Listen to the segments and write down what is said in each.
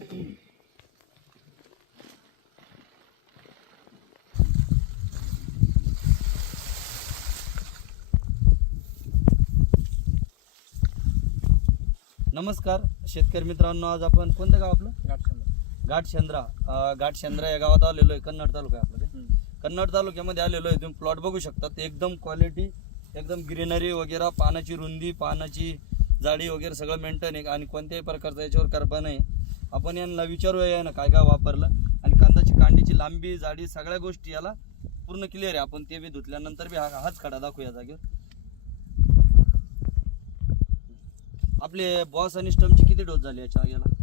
नमस्कार शेतकरी मित्रांनो, आज आपण कोणतं गाव आपलं? घाटशेंद्रा या गावात आलेलो आहे. कन्नड तालुका आहे आपलं ते. कन्नड तालुक्यामध्ये आलेलो आहे. तुम्ही प्लॉट बघू शकता. एकदम क्वालिटी, एकदम ग्रीनरी वगैरे, पानाची रुंदी, पानाची जाडी वगैरे सगळं मेंटेन आहे आणि कोणत्याही प्रकारचा याच्यावर करपा नाही. आपण यांना विचारूया ना काय काय वापरलं आणि कांडीची लांबी, जाडी सगळ्या गोष्टी याला पूर्ण क्लिअर आहे. आपण ते बी धुतल्यानंतर बी हाच खडा दाखवू या जागेवर. आपले बॉस आणि स्टमचे किती डोस झाले याच्या याला?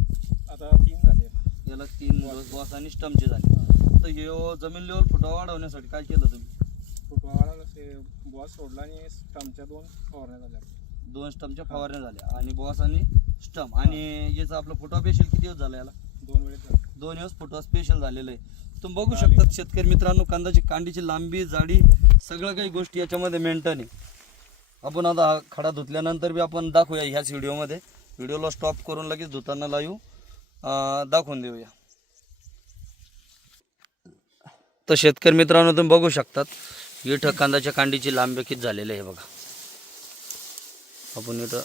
आता 3 झाले. याला 3 डोस बॉस आणि स्टमचे झाले. तर हे जमीन लेवल फुटवा वाढवण्यासाठी काय केलं तुम्ही? फुटवा वाढवला, ते बॉस सोडला आणि स्टमच्या 2 फवारण्या झाल्या. 2 स्टमच्या फवारण्या झाल्या आणि बॉस आणि स्टम. आणि याचं आपलं फुटवा स्पेशल किती दिवस झाला याला? 2 वेळेस झाले. 2 दिवस फुटवा स्पेशल झालेलं आहे. तुम्ही बघू शकता शेतकरी मित्रांनो, कांडीची लांबी, जाडी सगळं काही गोष्टी याच्यामध्ये मेंटेन आहे. आपण आता हा खडा धुतल्यानंतर बी आपण दाखवूया ह्याच व्हिडिओमध्ये. व्हिडिओला स्टॉप करून लगेच धुताना लाईव्ह दाखवून देऊया. तर शेतकरी मित्रांनो, तुम्ही बघू शकतात इथं कांडीची लांबी किती झालेली आहे बघा. आपण इथं